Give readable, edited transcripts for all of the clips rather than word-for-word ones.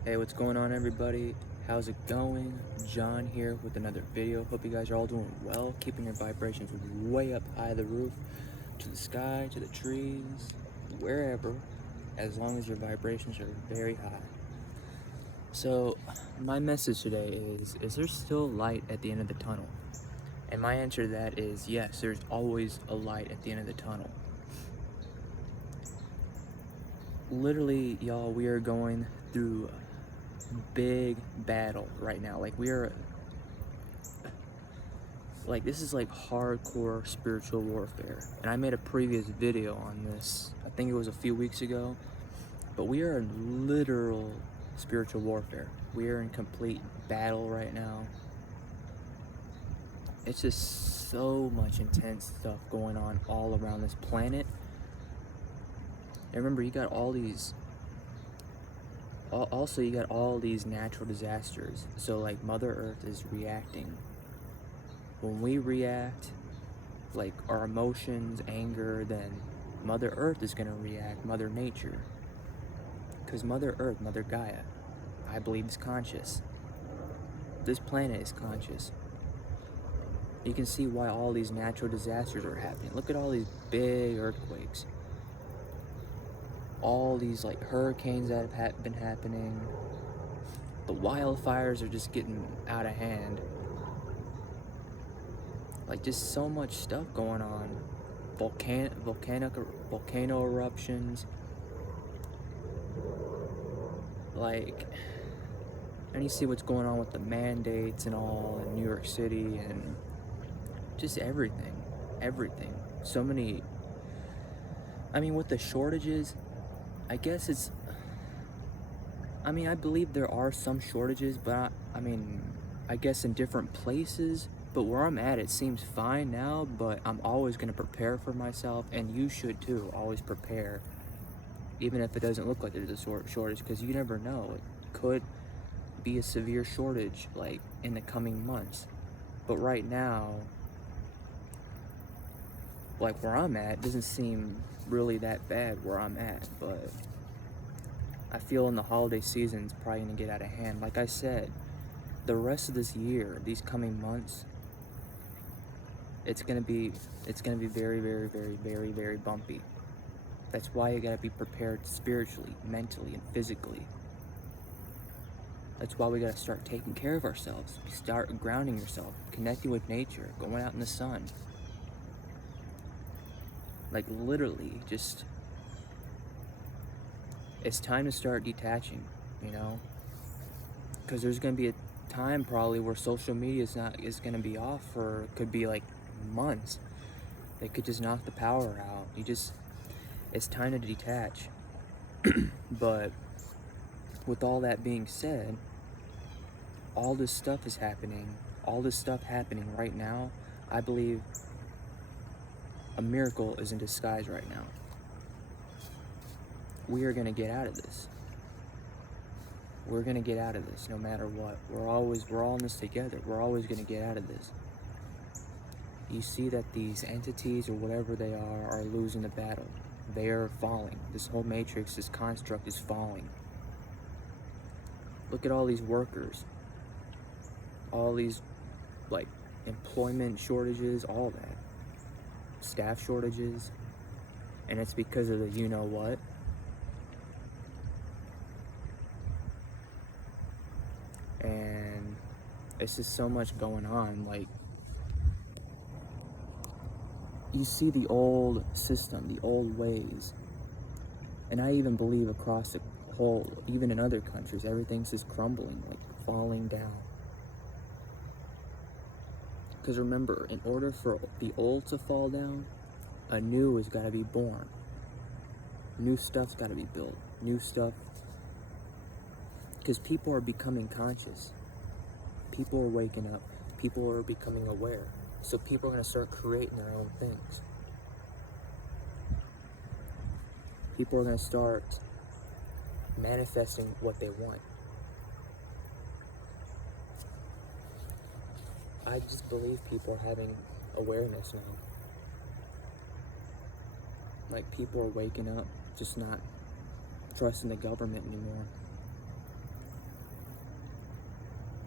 Hey, what's going on, everybody? How's it going? John here with another video. Hope you guys are all doing well, keeping your vibrations way up high the roof, to the sky, to the trees, wherever, as long as your vibrations are very high. So, my message today is there still light at the end of the tunnel? And my answer to that is yes, there's always a light at the end of the tunnel. Literally, y'all, we are going through big battle right now. This is like hardcore spiritual warfare, and I made a previous video on this. I think it was a few weeks ago, but we are in literal spiritual warfare. We are in complete battle right now. It's just so much intense stuff going on all around this planet. And remember, you got all these also you got all these natural disasters. So like Mother Earth is reacting. When we react, like our emotions, anger, then Mother Earth is gonna react, Mother Nature. Because Mother Earth, Mother Gaia, I believe is conscious. This planet is conscious. You can see why all these natural disasters are happening. Look at all these big earthquakes. All these like hurricanes that have been happening. The wildfires are just getting out of hand. Like just so much stuff going on. Volcano eruptions. Like, and you see what's going on with the mandates and all in New York City and just everything. So many, I mean, with the shortages, I guess I believe there are some shortages, but I guess in different places, but where I'm at, it seems fine now, but I'm always going to prepare for myself, and you should too, always prepare, even if it doesn't look like there's a shortage, because you never know, it could be a severe shortage, like, in the coming months. But right now, like, where I'm at, doesn't seem really that bad where I'm at, but I feel in the holiday season it's probably going to get out of hand. Like I said, the rest of this year, these coming months, it's gonna be very, very, very, very, very bumpy. That's why you gotta be prepared spiritually, mentally, and physically. That's why we gotta start taking care of ourselves. Start grounding yourself, connecting with nature, going out in the sun. Like literally, just it's time to start detaching, you know? Because there's gonna be a time probably where social media is gonna be off for, could be like months. They could just knock the power out. It's time to detach. But with all that being said, all this stuff is happening, all this stuff happening right now, I believe a miracle is in disguise right now. We are gonna get out of this. We're gonna get out of this no matter what. We're all in this together. We're always gonna get out of this. You see that these entities or whatever they are losing the battle. They are falling. This whole matrix, this construct is falling. Look at all these workers. All these, like, employment shortages, all that. Staff shortages. And it's because of the you-know-what. And it's just so much going on. Like, you see the old system, the old ways. And I even believe across the whole, even in other countries, everything's just crumbling, like falling down. Because remember, in order for the old to fall down, a new has got to be born. New stuff's got to be built. New stuff. Because people are becoming conscious. People are waking up. People are becoming aware. So people are going to start creating their own things. People are going to start manifesting what they want. I just believe people are having awareness now. Like, people are waking up, just not trusting the government anymore.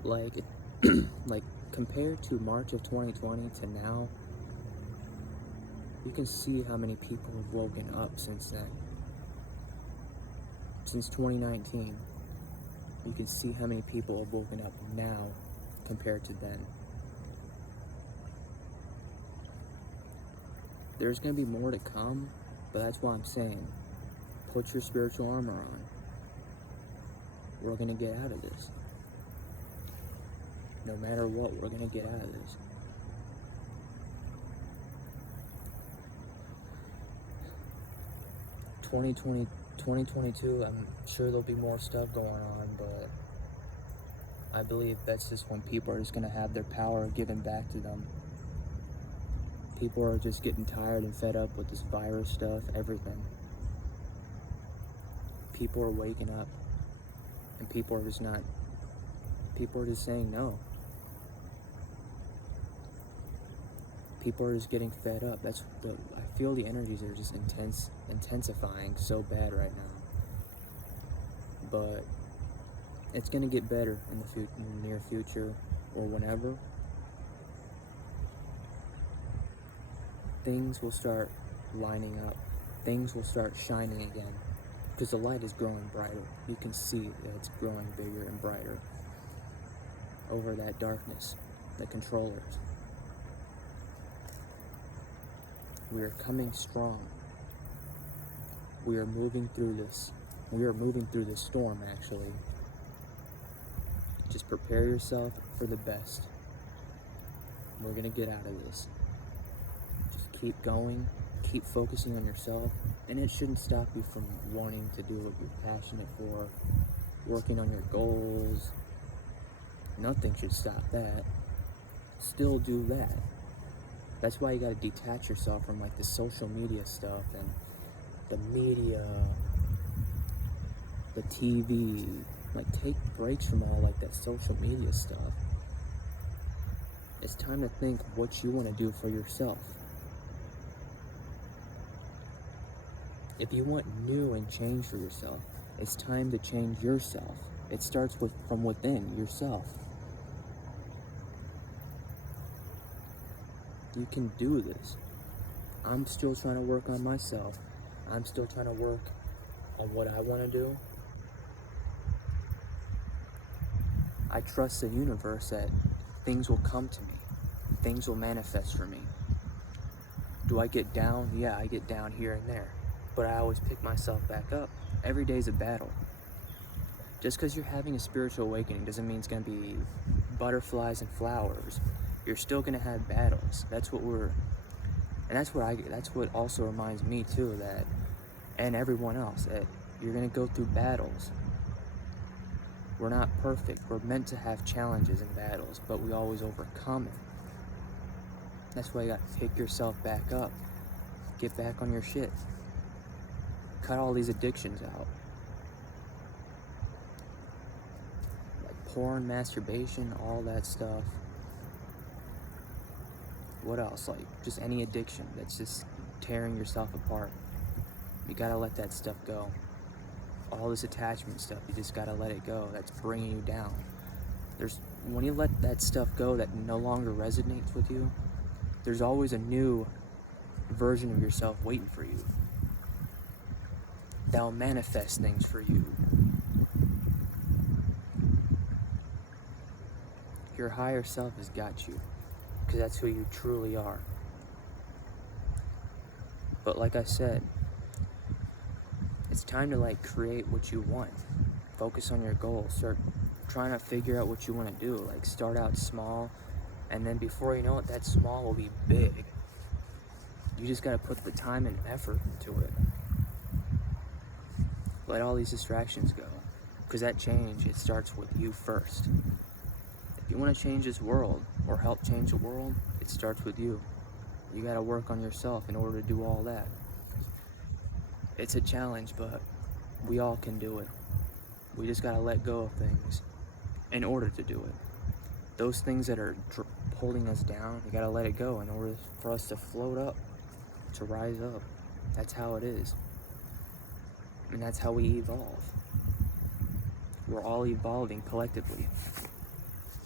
Like, like compared to March of 2020 to now, you can see how many people have woken up since then. Since 2019, you can see how many people have woken up now compared to then. There's going to be more to come, but that's why I'm saying, put your spiritual armor on. We're going to get out of this. No matter what, we're going to get out of this. "2020, 2022, I'm sure there'll be more stuff going on, but I believe that's just when people are just going to have their power given back to them. People are just getting tired and fed up with this virus stuff, everything. People are waking up, and people are just saying no. People are just getting fed up. I feel the energies are just intensifying so bad right now. But it's gonna get better in the near future, or whenever. Things will start lining up. Things will start shining again. Because the light is growing brighter. You can see that it's growing bigger and brighter over that darkness, the controllers. We are coming strong. We are moving through this. We are moving through this storm, actually. Just prepare yourself for the best. We're gonna get out of this. Just keep going, keep focusing on yourself, and it shouldn't stop you from wanting to do what you're passionate for, working on your goals. Nothing should stop that. Still do that. That's why you gotta detach yourself from like the social media stuff and the media, the TV. Like, take breaks from all like that social media stuff. It's time to think what you want to do for yourself. If you want new and change for yourself, it's time to change yourself. It starts from within yourself. You can do this. I'm still trying to work on myself. I'm still trying to work on what I want to do. I trust the universe that things will come to me. Things will manifest for me. Do I get down? Yeah, I get down here and there. But I always pick myself back up. Every day's a battle. Just because you're having a spiritual awakening doesn't mean it's going to be butterflies and flowers. You're still going to have battles. That's what also reminds me too, that, and everyone else, that you're going to go through battles. We're not perfect. We're meant to have challenges and battles, but we always overcome it. That's why you gotta pick yourself back up. Get back on your shit. Cut all these addictions out. Like porn, masturbation, all that stuff. What else? Like just any addiction that's just tearing yourself apart. You gotta let that stuff go. All this attachment stuff, you just gotta let it go. That's bringing you down. When you let that stuff go that no longer resonates with you, there's always a new version of yourself waiting for you. That'll manifest things for you. Your higher self has got you, because that's who you truly are. But like I said, it's time to like create what you want. Focus on your goals. Start trying to figure out what you want to do. Like start out small, and then before you know it, that small will be big. You just got to put the time and effort into it. Let all these distractions go, because that change, it starts with you first. If you want to change this world or help change the world, it starts with you. You got to work on yourself in order to do all that. It's a challenge, but we all can do it. We just gotta let go of things in order to do it. Those things that are holding us down, we gotta let it go in order for us to float up, to rise up. That's how it is. And that's how we evolve. We're all evolving collectively.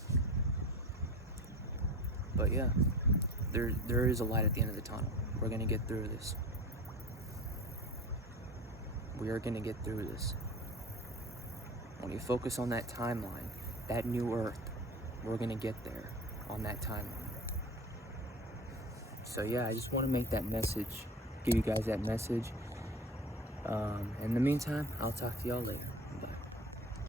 But yeah, there is a light at the end of the tunnel. We're gonna get through this. We are gonna get through this. When you focus on that timeline, that new earth, we're gonna get there on that timeline. So yeah, I just want to make that message, give you guys that message. In the meantime, I'll talk to y'all later.